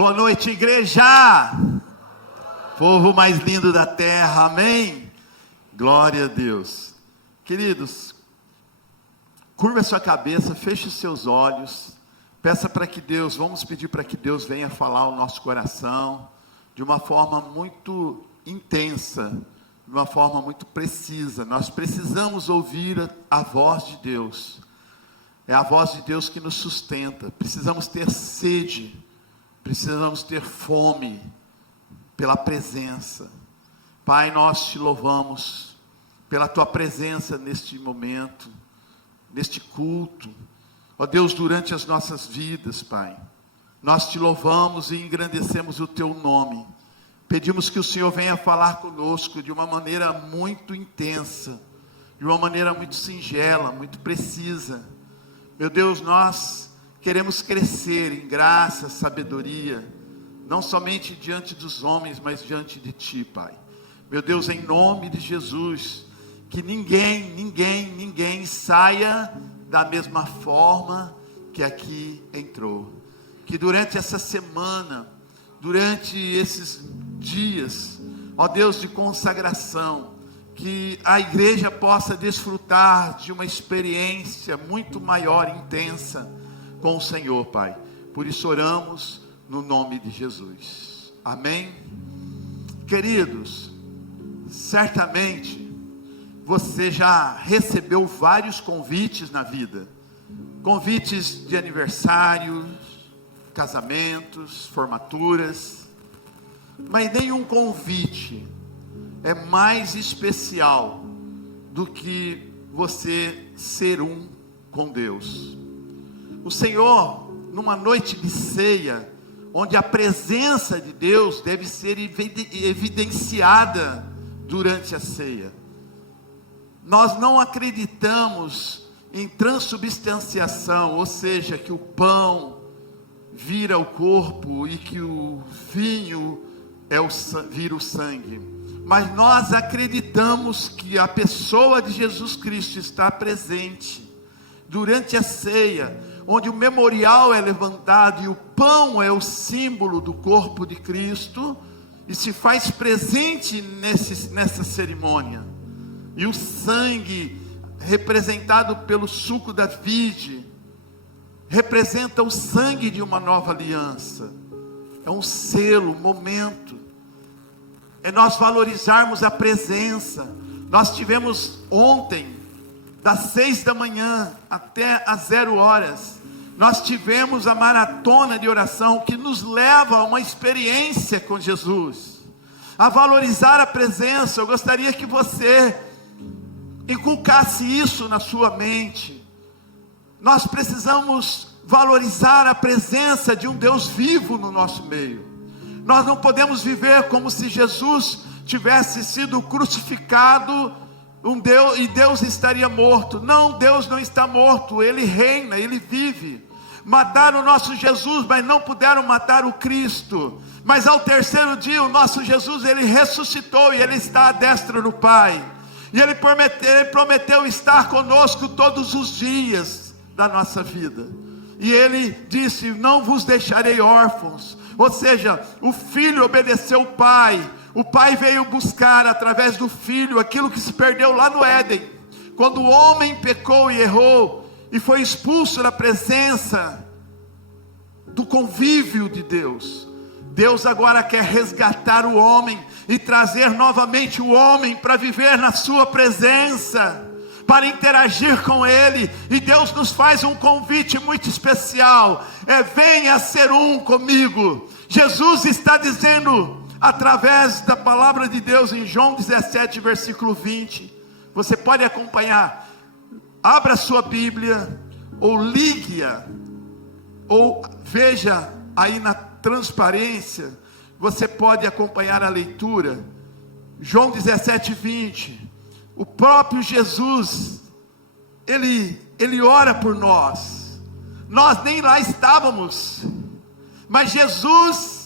Boa noite, igreja! Povo mais lindo da terra, amém? Glória a Deus. Queridos, curva a sua cabeça, feche os seus olhos, peça para que Deus, vamos pedir para que Deus venha falar ao nosso coração, de uma forma muito intensa, de uma forma muito precisa. Nós precisamos ouvir a voz de Deus, é a voz de Deus que nos sustenta. Precisamos ter sede, precisamos ter fome pela presença. Pai, nós te louvamos pela tua presença neste momento, neste culto, ó Deus, durante as nossas vidas, Pai. Nós te louvamos e engrandecemos o teu nome. Pedimos que o Senhor venha falar conosco de uma maneira muito intensa, de uma maneira muito singela, muito precisa. Meu Deus, nós queremos crescer em graça, sabedoria, não somente diante dos homens, mas diante de Ti, Pai. Meu Deus, em nome de Jesus, que ninguém saia da mesma forma que aqui entrou. Que durante essa semana, durante esses dias, ó Deus, de consagração, que a igreja possa desfrutar de uma experiência muito maior, intensa, com o Senhor, Pai. Por isso oramos no nome de Jesus, amém? Queridos, certamente você já recebeu vários convites na vida, convites de aniversários, casamentos, formaturas, mas nenhum convite é mais especial do que você ser um com Deus. O Senhor, numa noite de ceia, onde a presença de Deus deve ser evidenciada durante a ceia. Nós não acreditamos em transubstanciação, ou seja, que o pão vira o corpo e que o vinho vira o sangue. Mas nós acreditamos que a pessoa de Jesus Cristo está presente durante a ceia, onde o memorial é levantado e o pão é o símbolo do corpo de Cristo, e se faz presente nessa cerimônia. E o sangue, representado pelo suco da vide, representa o sangue de uma nova aliança. É um selo, um momento. É nós valorizarmos a presença. Nós tivemos ontem, das 6 da manhã até as 0 horas, nós tivemos a maratona de oração que nos leva a uma experiência com Jesus, a valorizar a presença. Eu gostaria que você inculcasse isso na sua mente. Nós precisamos valorizar a presença de um Deus vivo no nosso meio. Nós não podemos viver como se Jesus tivesse sido crucificado, e Deus estaria morto. Não, Deus não está morto, Ele reina, Ele vive. Mataram o nosso Jesus, mas não puderam matar o Cristo. Mas ao terceiro dia, o nosso Jesus, Ele ressuscitou e Ele está à destra do Pai. E Ele prometeu estar conosco todos os dias da nossa vida. E Ele disse: não vos deixarei órfãos. Ou seja, o Filho obedeceu o Pai. O Pai veio buscar através do Filho aquilo que se perdeu lá no Éden, quando o homem pecou e errou, e foi expulso da presença, do convívio de Deus. Deus agora quer resgatar o homem e trazer novamente o homem para viver na sua presença, para interagir com Ele. E Deus nos faz um convite muito especial: venha ser um comigo. Jesus está dizendo, através da palavra de Deus, em João 17, versículo 20, você pode acompanhar, abra sua Bíblia, ou ligue-a, ou veja aí na transparência, você pode acompanhar a leitura. João 17, 20, o próprio Jesus, Ele ora por nós. Nós nem lá estávamos, mas Jesus,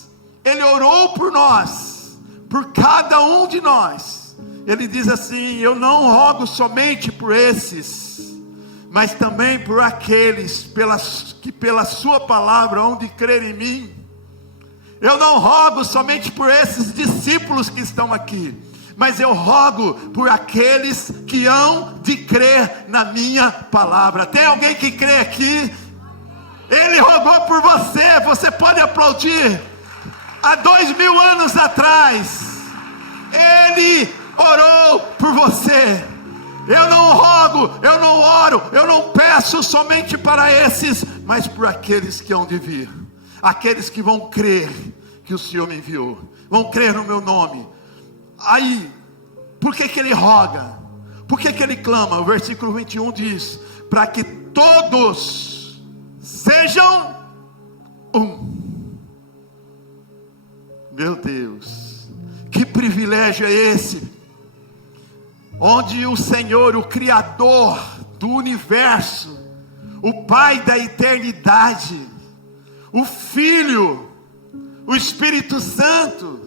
Ele orou por nós, por cada um de nós. Ele diz assim: eu não rogo somente por esses, mas também por aqueles que pela sua palavra hão de crer em mim. Eu não rogo somente por esses discípulos que estão aqui, mas eu rogo por aqueles que hão de crer na minha palavra. Tem alguém que crê aqui? Ele rogou por você. Você pode aplaudir. Há 2000 anos atrás, Ele orou por você. Eu não rogo, eu não oro, eu não peço somente para esses, mas por aqueles que hão de vir, aqueles que vão crer que o Senhor me enviou, vão crer no meu nome. Aí, por que Ele roga? Por que Ele clama? O versículo 21 diz: para que todos sejam um. Meu Deus, que privilégio é esse, onde o Senhor, o Criador do universo, o Pai da eternidade, o Filho, o Espírito Santo,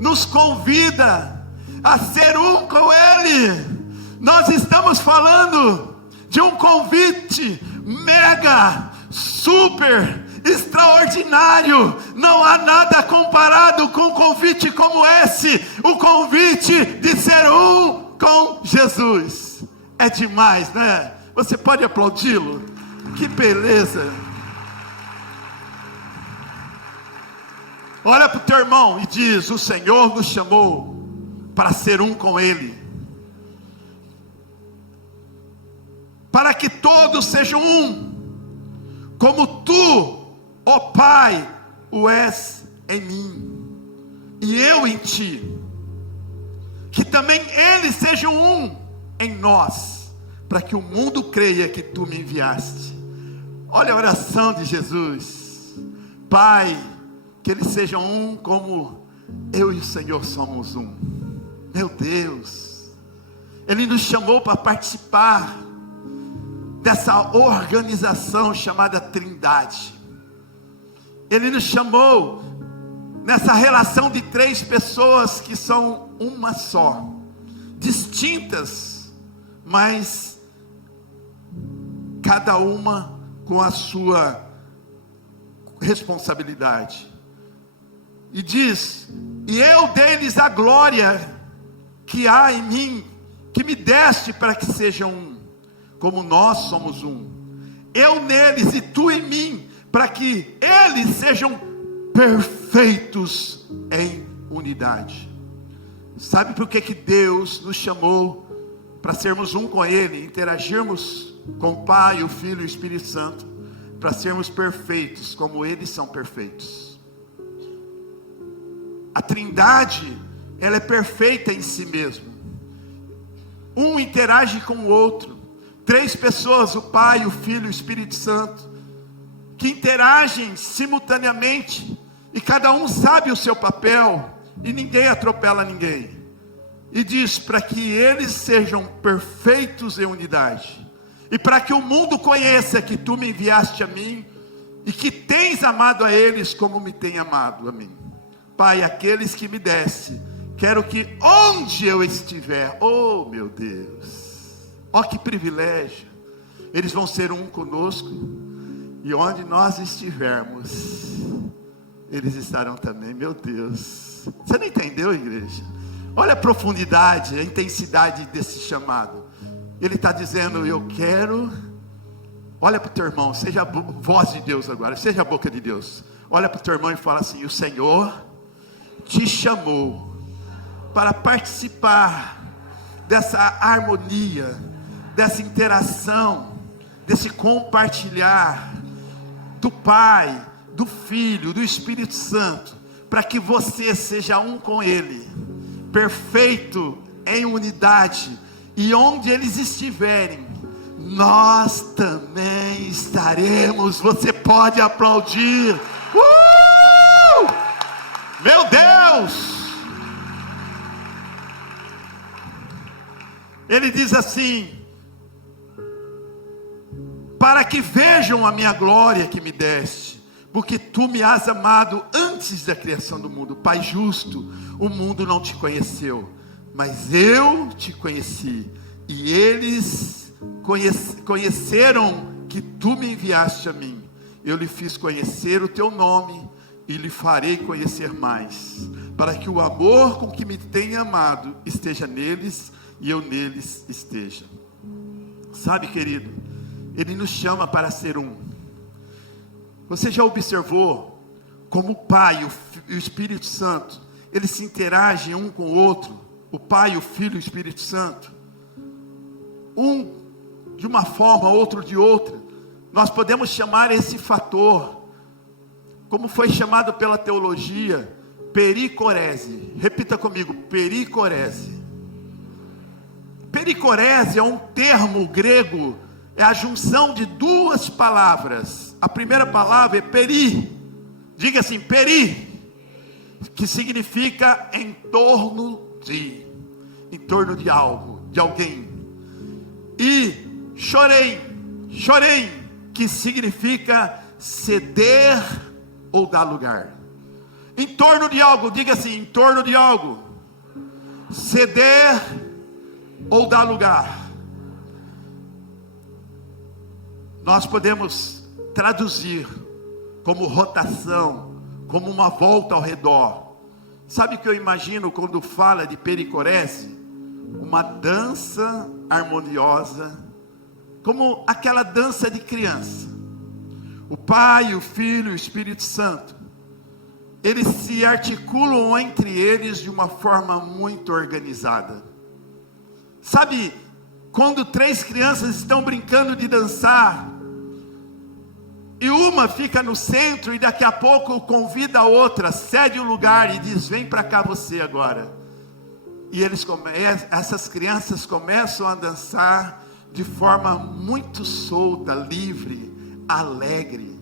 nos convida a ser um com Ele. Nós estamos falando de um convite mega, super, extraordinário. Não há nada comparado com um convite como esse, o convite de ser um com Jesus. É demais, né? Você pode aplaudi-lo? Que beleza! Olha para o teu irmão e diz: o Senhor nos chamou para ser um com Ele, para que todos sejam um, como tu, ó Pai, o és em mim, e eu em ti, que também eles sejam um em nós, para que o mundo creia que tu me enviaste. Olha a oração de Jesus: Pai, que eles sejam um como eu e o Senhor somos um. Meu Deus, Ele nos chamou para participar dessa organização chamada Trindade. Ele nos chamou nessa relação de 3 pessoas que são uma só, distintas, mas cada uma com a sua responsabilidade. E diz: e eu dei-lhes a glória que há em mim, que me deste, para que sejam um, como nós somos um. Eu neles e tu em mim, para que eles sejam perfeitos em unidade. Sabe por que Deus nos chamou para sermos um com Ele, interagirmos com o Pai, o Filho e o Espírito Santo, para sermos perfeitos como eles são perfeitos. A Trindade, ela é perfeita em si mesmo. Um interage com o outro. 3 pessoas, o Pai, o Filho e o Espírito Santo, que interagem simultaneamente, e cada um sabe o seu papel, e ninguém atropela ninguém. E diz: para que eles sejam perfeitos em unidade, e para que o mundo conheça que tu me enviaste a mim, e que tens amado a eles como me tem amado a mim. Pai, aqueles que me deste, quero que onde eu estiver, oh meu Deus, ó que privilégio, eles vão ser um conosco, e onde nós estivermos, eles estarão também. Meu Deus, você não entendeu, igreja? Olha a profundidade, a intensidade desse chamado. Ele está dizendo: eu quero. Olha para o teu irmão, seja a voz de Deus agora, seja a boca de Deus. Olha para o teu irmão e fala assim: o Senhor te chamou para participar dessa harmonia, dessa interação, desse compartilhar do Pai, do Filho, do Espírito Santo, para que você seja um com Ele, perfeito em unidade, e onde eles estiverem, nós também estaremos. Você pode aplaudir. Meu Deus! Ele diz assim: para que vejam a minha glória que me deste, porque tu me has amado antes da criação do mundo. Pai justo, o mundo não te conheceu, mas eu te conheci, e eles conheceram que tu me enviaste a mim. Eu lhe fiz conhecer o teu nome, e lhe farei conhecer mais, para que o amor com que me tem amado esteja neles e eu neles esteja. Sabe, querido, Ele nos chama para ser um. Você já observou como o Pai e o Espírito Santo, eles se interagem um com o outro? O Pai, o Filho e o Espírito Santo, um de uma forma, outro de outra. Nós podemos chamar esse fator, como foi chamado pela teologia, pericorese. Repita comigo, pericorese. Pericorese é um termo grego, é a junção de duas palavras. A primeira palavra é peri, diga assim, peri, que significa em torno de algo, de alguém. E chorei, que significa ceder ou dar lugar. Em torno de algo, diga assim, em torno de algo, ceder ou dar lugar. Nós podemos traduzir como rotação, como uma volta ao redor. Sabe o que eu imagino quando fala de pericorese? Uma dança harmoniosa, como aquela dança de criança. O Pai, o Filho e o Espírito Santo, eles se articulam entre eles de uma forma muito organizada. Sabe, quando três crianças estão brincando de dançar, e uma fica no centro e daqui a pouco convida a outra, cede o lugar e diz, vem para cá você agora. E essas crianças começam a dançar de forma muito solta, livre, alegre.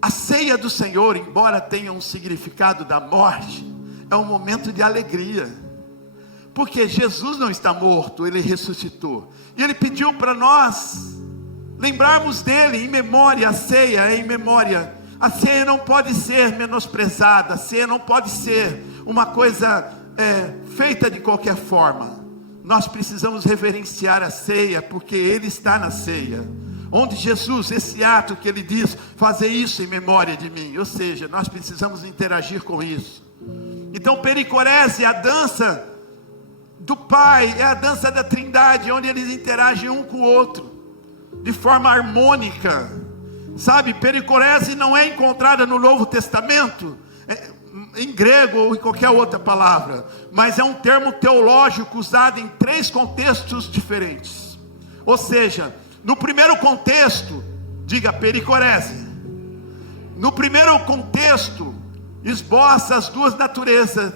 A ceia do Senhor, embora tenha um significado da morte, é um momento de alegria, porque Jesus não está morto, Ele ressuscitou, e Ele pediu para nós lembrarmos dele em memória. A ceia é em memória. A ceia não pode ser menosprezada, a ceia não pode ser uma coisa feita de qualquer forma. Nós precisamos reverenciar a ceia, porque Ele está na ceia, onde Jesus, esse ato que Ele diz, fazer isso em memória de mim, ou seja, nós precisamos interagir com isso. Então pericorese é a dança do Pai, é a dança da Trindade, onde eles interagem um com o outro, de forma harmônica. Sabe, pericorese não é encontrada no Novo Testamento, em grego ou em qualquer outra palavra, mas é um termo teológico usado em três contextos diferentes. Ou seja, no primeiro contexto, diga pericorese. No primeiro contexto, esboça as duas naturezas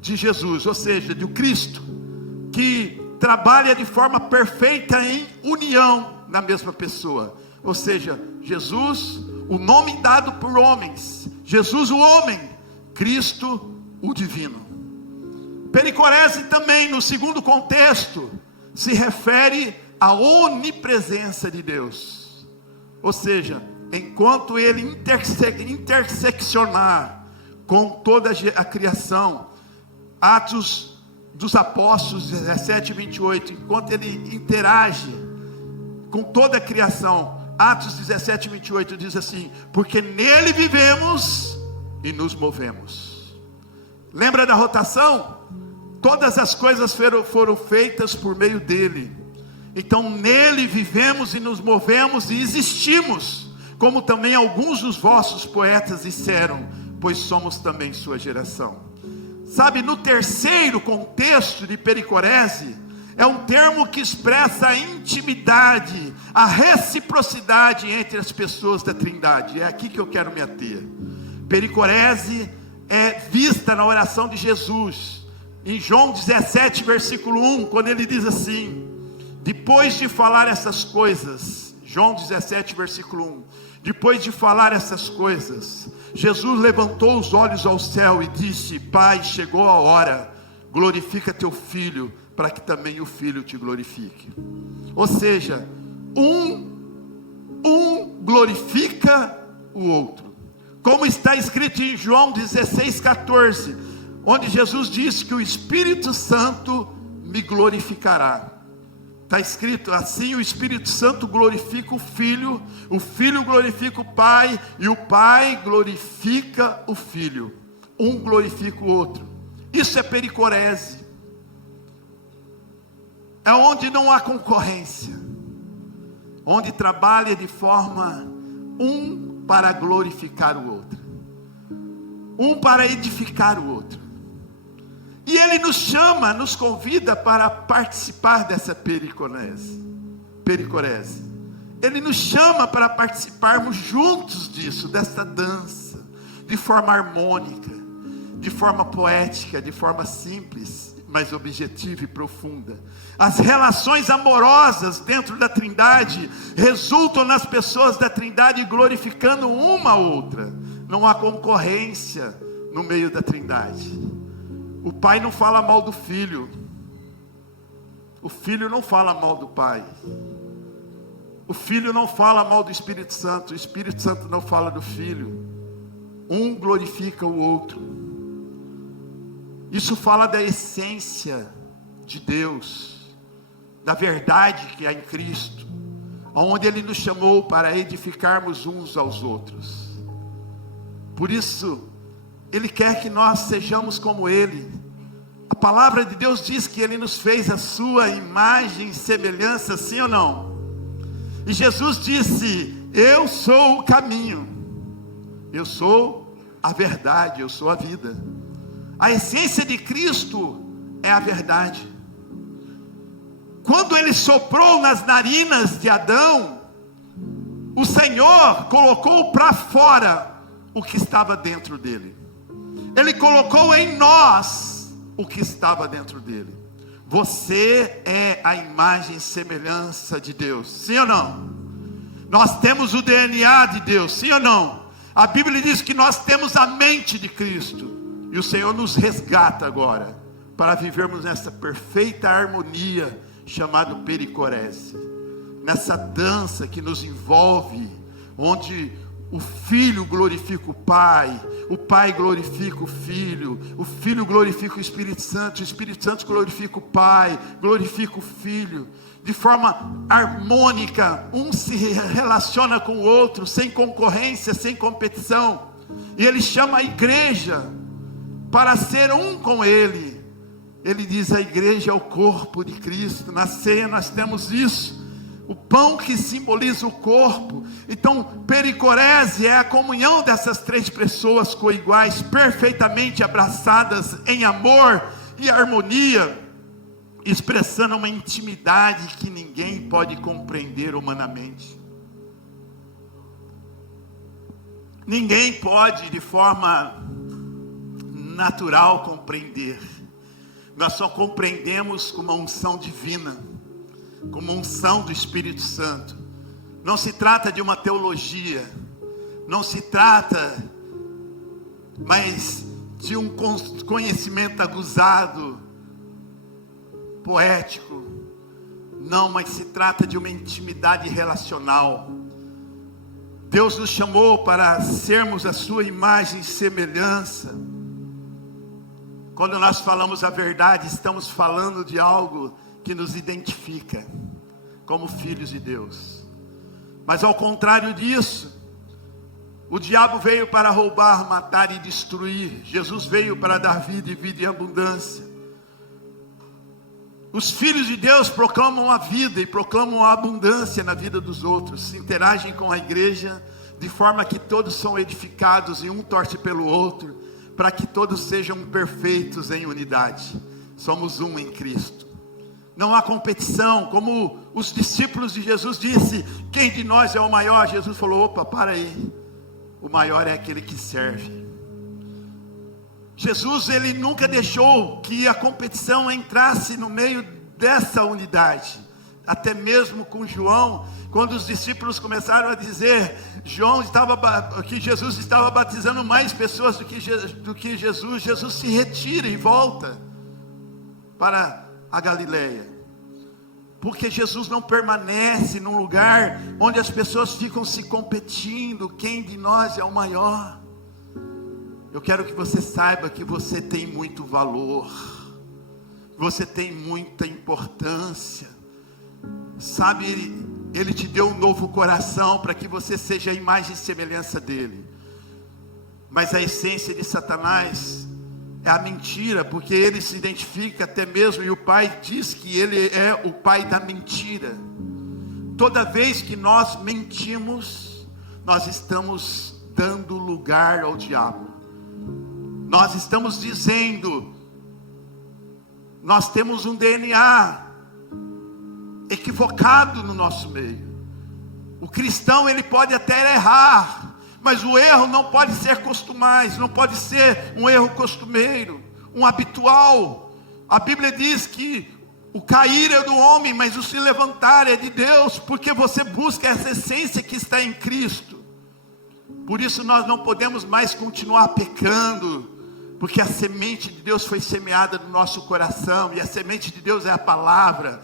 de Jesus, ou seja, do Cristo, que trabalha de forma perfeita em união na mesma pessoa. Ou seja, Jesus, o nome dado por homens, Jesus o homem, Cristo o divino. Pericorese também, no segundo contexto, se refere à onipresença de Deus. Ou seja, enquanto Ele interseccionar com toda a criação. Atos dos Apóstolos 17 e 28, enquanto Ele interage com toda a criação. Atos 17 e 28 diz assim: porque nele vivemos e nos movemos. Lembra da rotação? Todas as coisas foram feitas por meio dele. Então nele vivemos e nos movemos e existimos, como também alguns dos vossos poetas disseram, pois somos também sua geração. Sabe, no terceiro contexto de pericorese, é um termo que expressa a intimidade, a reciprocidade entre as pessoas da Trindade. É aqui que eu quero me ater. Pericorese é vista na oração de Jesus, em João 17, versículo 1, quando ele diz assim: depois de falar essas coisas, João 17, versículo 1, depois de falar essas coisas, Jesus levantou os olhos ao céu e disse: Pai, chegou a hora, glorifica teu Filho, para que também o Filho te glorifique. Ou seja, um glorifica o outro, como está escrito em João 16, 14, onde Jesus disse que o Espírito Santo me glorificará. Está escrito assim: o Espírito Santo glorifica o Filho glorifica o Pai, e o Pai glorifica o Filho. Um glorifica o outro. Isso é pericorese. É onde não há concorrência, onde trabalha de forma um para glorificar o outro, um para edificar o outro. E Ele nos chama, nos convida para participar dessa pericorese. Ele nos chama para participarmos juntos disso, dessa dança, de forma harmônica, de forma poética, de forma simples, mas objetiva e profunda. As relações amorosas dentro da Trindade resultam nas pessoas da Trindade glorificando uma a outra. Não há concorrência no meio da Trindade. O Pai não fala mal do Filho, o Filho não fala mal do Pai, o Filho não fala mal do Espírito Santo, o Espírito Santo não fala do Filho. Um glorifica o outro. Isso fala da essência de Deus, da verdade que há em Cristo, onde Ele nos chamou para edificarmos uns aos outros. Por isso, Ele quer que nós sejamos como Ele. A palavra de Deus diz que Ele nos fez a sua imagem e semelhança, sim ou não? E Jesus disse: eu sou o caminho, eu sou a verdade, eu sou a vida. A essência de Cristo é a verdade. Quando Ele soprou nas narinas de Adão, o Senhor colocou para fora o que estava dentro dele. Ele colocou em nós o que estava dentro dele. Você é a imagem e semelhança de Deus, sim ou não? Nós temos o DNA de Deus, sim ou não? A Bíblia diz que nós temos a mente de Cristo. E o Senhor nos resgata agora, para vivermos nessa perfeita harmonia, chamada pericorese. Nessa dança que nos envolve, onde o Filho glorifica o Pai glorifica o Filho glorifica o Espírito Santo glorifica o Pai, glorifica o Filho, de forma harmônica, um se relaciona com o outro, sem concorrência, sem competição, e Ele chama a igreja para ser um com Ele. Ele diz: a igreja é o corpo de Cristo. Na ceia nós temos isso, o pão que simboliza o corpo. Então, pericorese é a comunhão dessas três pessoas coiguais, perfeitamente abraçadas em amor e harmonia, expressando uma intimidade que ninguém pode compreender humanamente. Ninguém pode de forma natural compreender. Nós só compreendemos com uma unção divina, como unção do Espírito Santo. Não se trata de uma teologia, não se trata mas de um conhecimento aguzado, poético. Não, mas se trata de uma intimidade relacional. Deus nos chamou para sermos a sua imagem e semelhança. Quando nós falamos a verdade, estamos falando de algo que nos identifica como filhos de Deus. Mas ao contrário disso, o diabo veio para roubar, matar e destruir. Jesus veio para dar vida e vida em abundância. Os filhos de Deus proclamam a vida e proclamam a abundância na vida dos outros. Interagem com a igreja de forma que todos são edificados e um torce pelo outro, para que todos sejam perfeitos em unidade. Somos um em Cristo. Não há competição, como os discípulos de Jesus disse: quem de nós é o maior? Jesus falou: opa, para aí. O maior é aquele que serve. Jesus, ele nunca deixou que a competição entrasse no meio dessa unidade. Até mesmo com João, quando os discípulos começaram a dizer que Jesus estava batizando mais pessoas do que Jesus, Jesus se retira e volta para a Galileia. Porque Jesus não permanece num lugar onde as pessoas ficam se competindo, quem de nós é o maior. Eu quero que você saiba que você tem muito valor, você tem muita importância, Sabe, Ele te deu um novo coração para que você seja a imagem e semelhança dele. Mas a essência de Satanás é a mentira, porque ele se identifica até mesmo, e o pai diz que ele é o pai da mentira. Toda vez que nós mentimos, nós estamos dando lugar ao diabo. Nós estamos dizendo, nós temos um DNA equivocado no nosso meio. O cristão, ele pode até errar, mas o erro não pode ser costumais, não pode ser um erro costumeiro, um habitual. A Bíblia diz que o cair é do homem, mas o se levantar é de Deus, porque você busca essa essência que está em Cristo. Por isso nós não podemos mais continuar pecando, porque a semente de Deus foi semeada no nosso coração, e a semente de Deus é a palavra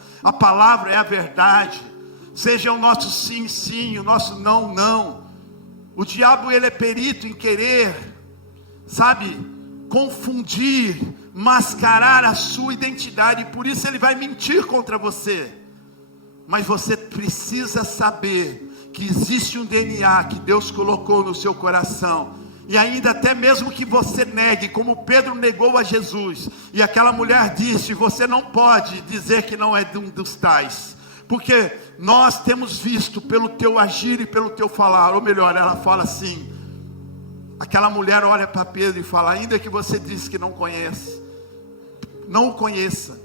é a verdade. Seja o nosso sim, sim, o nosso não, não. O diabo, ele é perito em querer, sabe, confundir, mascarar a sua identidade, e por isso ele vai mentir contra você. Mas você precisa saber que existe um DNA que Deus colocou no seu coração, e ainda até mesmo que você negue, como Pedro negou a Jesus, e aquela mulher disse, você não pode dizer que não é um dos tais, porque nós temos visto pelo teu agir e pelo teu falar. Ou melhor, ela fala assim, aquela mulher olha para Pedro e fala, ainda que você disse que não conhece, não o conheça,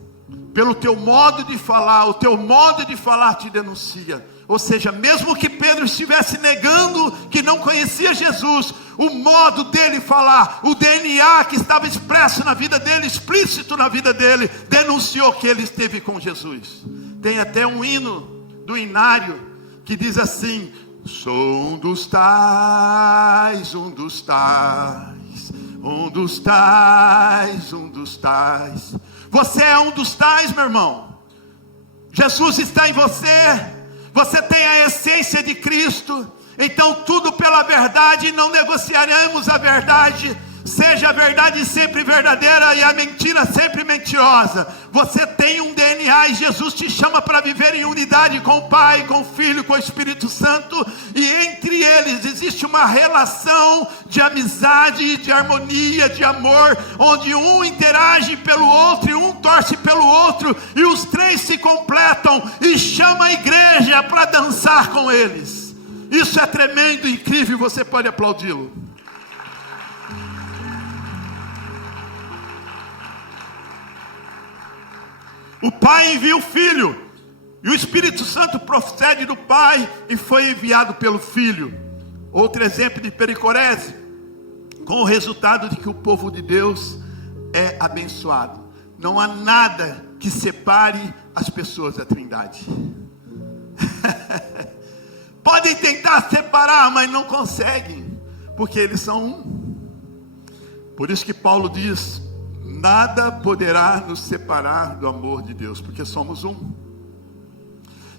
pelo teu modo de falar, o teu modo de falar te denuncia. Ou seja, mesmo que Pedro estivesse negando que não conhecia Jesus, o modo dele falar, o DNA que estava expresso na vida dele, explícito na vida dele, denunciou que ele esteve com Jesus. Tem até um hino do Inário que diz assim, sou um dos tais, um dos tais, um dos tais, um dos tais. Você é um dos tais, meu irmão. Jesus está em você. Você tem a essência de Cristo. Então tudo pela verdade, não negociaremos a verdade. Seja a verdade sempre verdadeira e a mentira sempre mentirosa. Você tem um DNA e Jesus te chama para viver em unidade com o Pai, com o Filho, com o Espírito Santo. E entre eles existe uma relação de amizade, de harmonia, de amor, onde um interage pelo outro e um torce pelo outro, e os três se completam e chama a igreja para dançar com eles. Isso é tremendo, incrível, você pode aplaudi-lo. O Pai envia o Filho, e o Espírito Santo procede do Pai e foi enviado pelo Filho. Outro exemplo de pericorese, com o resultado de que o povo de Deus é abençoado. Não há nada que separe as pessoas da Trindade. Podem tentar separar, mas não conseguem, porque eles são um. Por isso que Paulo diz, nada poderá nos separar do amor de Deus, porque somos um.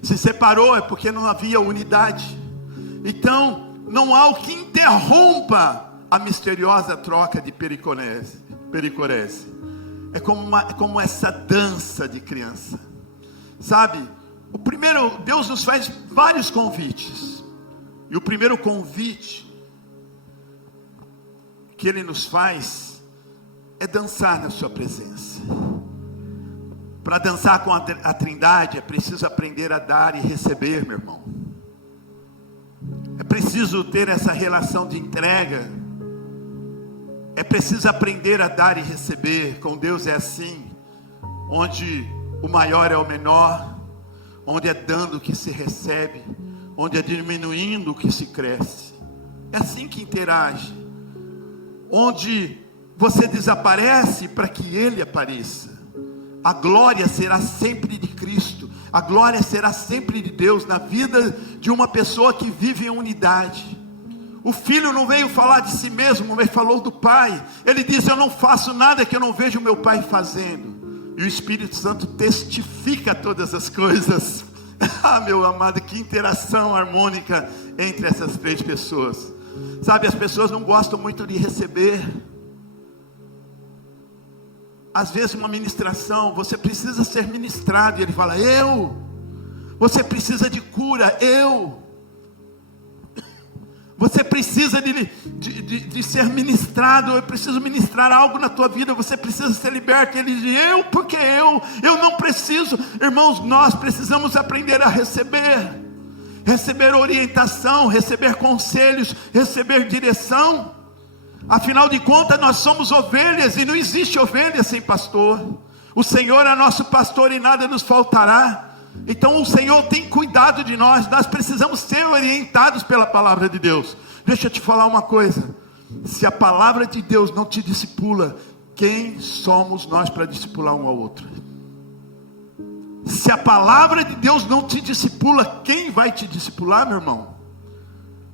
Se separou é porque não havia unidade. Então não há o que interrompa a misteriosa troca de pericorese. É como essa dança de criança, sabe? Deus nos faz vários convites, e o primeiro convite que Ele nos faz é dançar na sua presença. Para dançar com a Trindade é preciso aprender a dar e receber, meu irmão. É preciso ter essa relação de entrega. É preciso aprender a dar e receber. Com Deus é assim, onde o maior é o menor, onde é dando que se recebe, onde é diminuindo que se cresce. É assim que interage. Onde você desaparece para que Ele apareça. A glória será sempre de Cristo. A glória será sempre de Deus na vida de uma pessoa que vive em unidade. O Filho não veio falar de si mesmo, mas falou do Pai. Ele diz, eu não faço nada que eu não vejo o meu Pai fazendo. E o Espírito Santo testifica todas as coisas. Ah, meu amado, que interação harmônica entre essas três pessoas. Sabe, as pessoas não gostam muito de receber. Às vezes uma ministração, você precisa ser ministrado, e ele fala, Você precisa de cura. Você precisa de ser ministrado. Eu preciso ministrar algo na tua vida. Você precisa ser liberto. Ele diz: porque eu não preciso. Irmãos, nós precisamos aprender a receber orientação, receber conselhos, receber direção. Afinal de contas, nós somos ovelhas, e não existe ovelha sem pastor. O Senhor é nosso pastor e nada nos faltará. Então o Senhor tem cuidado de nós. Nós precisamos ser orientados pela palavra de Deus. Deixa eu te falar uma coisa: se a palavra de Deus não te discipula, quem somos nós para discipular um ao outro? Se a palavra de Deus não te discipula, quem vai te discipular, meu irmão?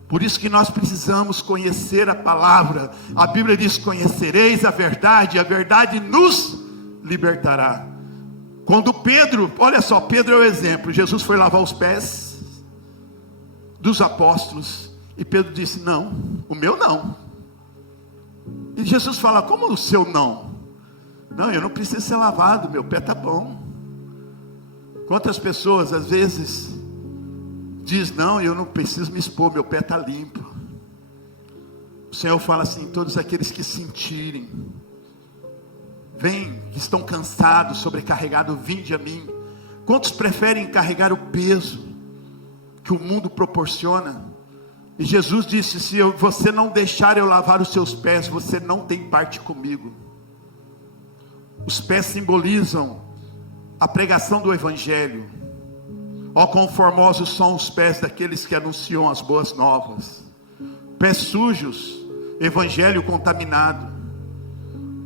Por isso que nós precisamos conhecer a palavra. A Bíblia diz: conhecereis a verdade nos libertará. Quando Pedro, olha só, Pedro é o exemplo. Jesus foi lavar os pés dos apóstolos, e Pedro disse: não, o meu não. E Jesus fala: como o seu não? Não, eu não preciso ser lavado, meu pé está bom. Quantas pessoas às vezes diz: não, eu não preciso me expor, meu pé está limpo. O Senhor fala assim: todos aqueles que sentirem, vem, que estão cansados, sobrecarregados, vinde a mim. Quantos preferem carregar o peso que o mundo proporciona? E Jesus disse: se você não deixar eu lavar os seus pés, você não tem parte comigo. Os pés simbolizam a pregação do Evangelho. Ó, quão formosos são os pés daqueles que anunciam as boas novas. Pés sujos, Evangelho contaminado.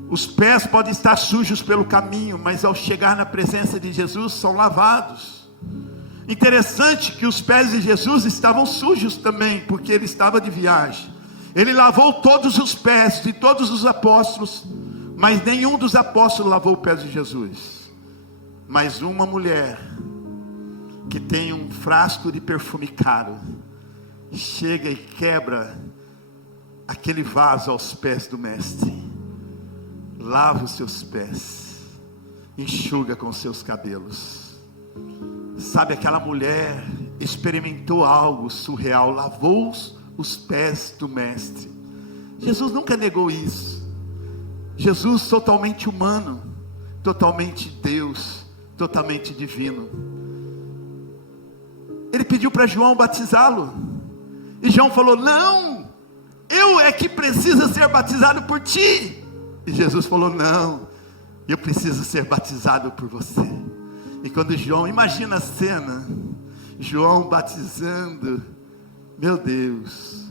Os pés podem estar sujos pelo caminho, mas ao chegar na presença de Jesus são lavados. Interessante que os pés de Jesus estavam sujos também, porque ele estava de viagem. Ele lavou todos os pés de todos os apóstolos, mas nenhum dos apóstolos lavou o pé de Jesus. Mas uma mulher que tem um frasco de perfume caro chega e quebra aquele vaso aos pés do mestre, lava os seus pés, enxuga com os seus cabelos. Sabe, aquela mulher experimentou algo surreal, lavou os pés do mestre. Jesus nunca negou isso. Jesus totalmente humano, totalmente Deus, totalmente divino. Ele pediu para João batizá-lo, e João falou: não, eu é que preciso ser batizado por ti. E Jesus falou: não, eu preciso ser batizado por você. E quando João, imagina a cena, João batizando, meu Deus,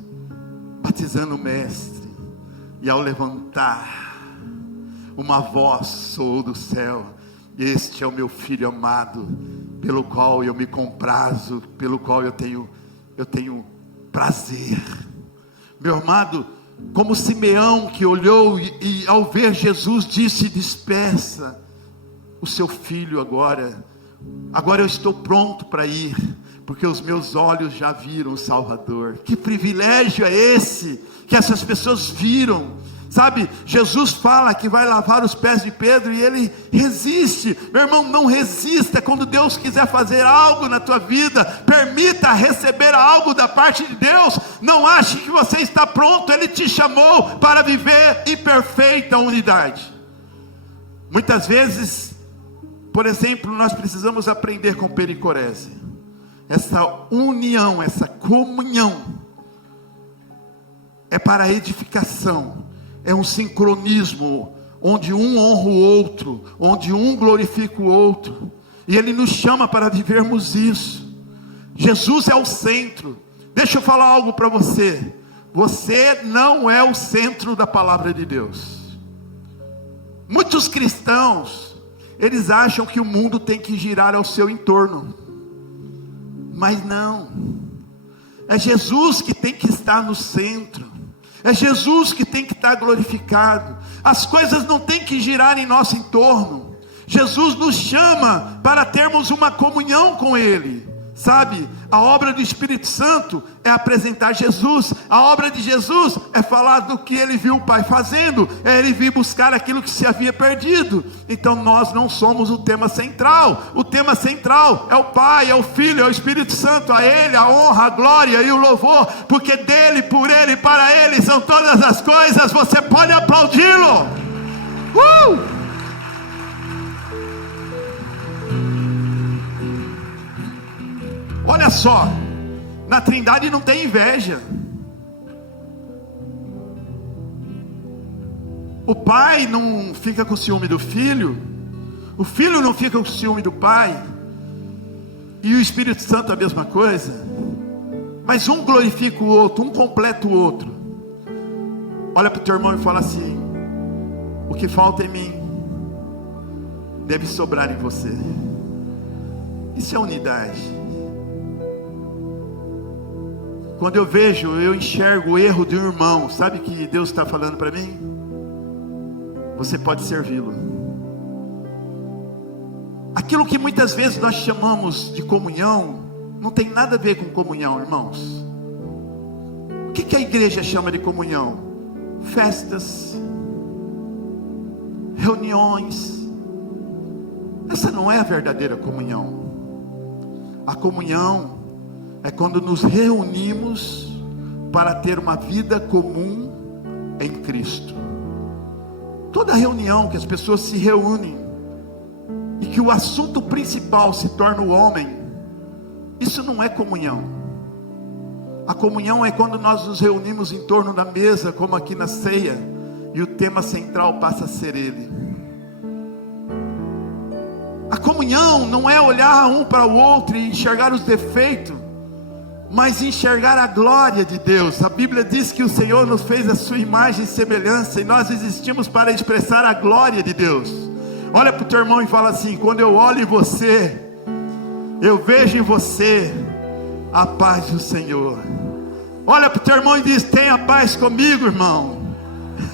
batizando o mestre, e ao levantar, uma voz soou do céu: este é o meu filho amado, pelo qual eu me comprazo, pelo qual eu tenho prazer. Meu amado, como Simeão que olhou e ao ver Jesus disse: despeça o seu filho agora eu estou pronto para ir, porque os meus olhos já viram o Salvador. Que privilégio é esse, que essas pessoas viram. Sabe, Jesus fala que vai lavar os pés de Pedro e ele resiste. Meu irmão, não resista. Quando Deus quiser fazer algo na tua vida, permita receber algo da parte de Deus. Não ache que você está pronto. Ele te chamou para viver em perfeita unidade. Muitas vezes, por exemplo, nós precisamos aprender com pericorese. Essa união, essa comunhão é para a edificação. É um sincronismo, onde um honra o outro, onde um glorifica o outro, e Ele nos chama para vivermos isso. Jesus é o centro. Deixa eu falar algo para você: você não é o centro da palavra de Deus. Muitos cristãos, eles acham que o mundo tem que girar ao seu entorno, mas não, é Jesus que tem que estar no centro. É Jesus que tem que estar glorificado. As coisas não têm que girar em nosso entorno. Jesus nos chama para termos uma comunhão com Ele. Sabe, a obra do Espírito Santo é apresentar Jesus. A obra de Jesus é falar do que ele viu o Pai fazendo, é ele vir buscar aquilo que se havia perdido. Então nós não somos o tema central. O tema central é o Pai, é o Filho, é o Espírito Santo. A ele a honra, a glória e o louvor, porque dele, por ele, para ele são todas as coisas. Você pode aplaudi-lo. Olha só, na Trindade não tem inveja. O pai não fica com ciúme do filho, o filho não fica com ciúme do pai, e o Espírito Santo a mesma coisa. Mas um glorifica o outro, um completa o outro. Olha para o teu irmão e fala assim: o que falta em mim deve sobrar em você. Isso é unidade. Quando eu vejo, eu enxergo o erro de um irmão, sabe o que Deus está falando para mim? Você pode servi-lo. Aquilo que muitas vezes nós chamamos de comunhão, não tem nada a ver com comunhão, irmãos. O que a igreja chama de comunhão? Festas, reuniões. Essa não é a verdadeira comunhão. A comunhão é quando nos reunimos para ter uma vida comum em Cristo. Toda reunião que as pessoas se reúnem e que o assunto principal se torna o homem, isso não é comunhão. A comunhão é quando nós nos reunimos em torno da mesa, como aqui na ceia, e o tema central passa a ser ele. A comunhão não é olhar um para o outro e enxergar os defeitos, mas enxergar a glória de Deus. A Bíblia diz que o Senhor nos fez a sua imagem e semelhança, e nós existimos para expressar a glória de Deus. Olha para o teu irmão e fala assim: quando eu olho em você, eu vejo em você a paz do Senhor. Olha para o teu irmão e diz: tenha paz comigo, irmão.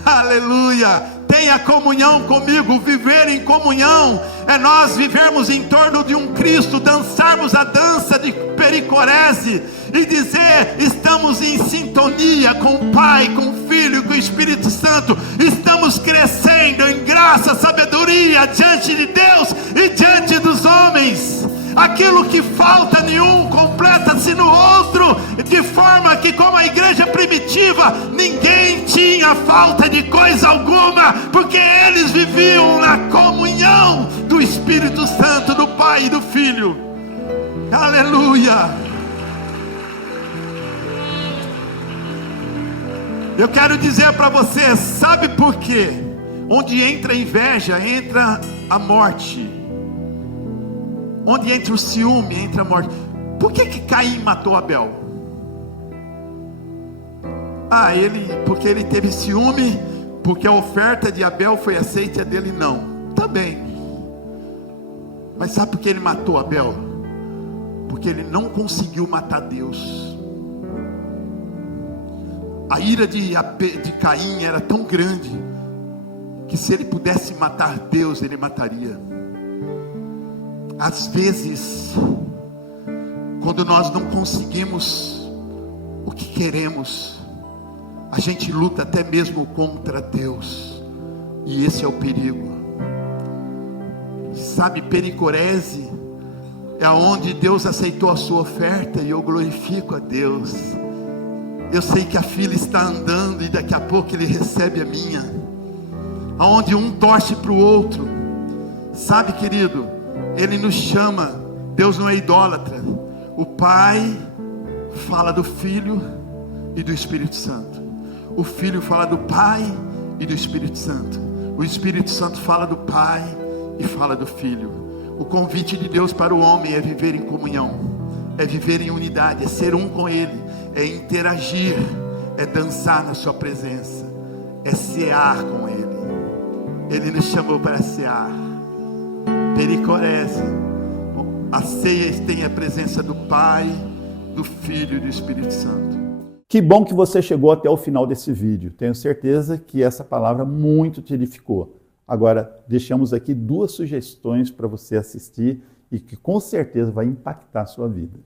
Aleluia. Tenha comunhão comigo. Viver em comunhão é nós vivermos em torno de um Cristo, dançarmos a dança de pericorese e dizer: estamos em sintonia com o Pai, com o Filho e com o Espírito Santo. Estamos crescendo em graça, sabedoria diante de Deus e diante dos homens. Aquilo que falta em um completa-se no outro, de forma que, como a igreja primitiva, ninguém tinha falta de coisa alguma, porque eles viviam na comunhão do Espírito Santo, do Pai e do Filho. Aleluia. Eu quero dizer para você, sabe por quê? Onde entra a inveja, entra a morte. Onde entra o ciúme, entra a morte. Por que Caim matou Abel? Porque ele teve ciúme, porque a oferta de Abel foi aceita e a dele não. Tá bem. Mas sabe por que ele matou Abel? Porque ele não conseguiu matar Deus. A ira de Caim era tão grande, que se ele pudesse matar Deus, ele mataria. Às vezes, quando nós não conseguimos o que queremos, a gente luta até mesmo contra Deus, e esse é o perigo. Sabe, pericorese é onde Deus aceitou a sua oferta, e eu glorifico a Deus. Eu sei que a fila está andando, e daqui a pouco Ele recebe a minha, aonde um torce para o outro. Sabe, querido, Ele nos chama. Deus não é idólatra. O Pai fala do Filho e do Espírito Santo. O Filho fala do Pai e do Espírito Santo. O Espírito Santo fala do Pai e fala do Filho. O convite de Deus para o homem é viver em comunhão, é viver em unidade, é ser um com Ele, é interagir, é dançar na sua presença, é cear com Ele. Ele nos chamou para cear. Pericorese. A ceia tem a presença do Pai, do Filho e do Espírito Santo. Que bom que você chegou até o final desse vídeo. Tenho certeza que essa palavra muito te edificou. Agora, deixamos aqui 2 sugestões para você assistir e que com certeza vai impactar a sua vida.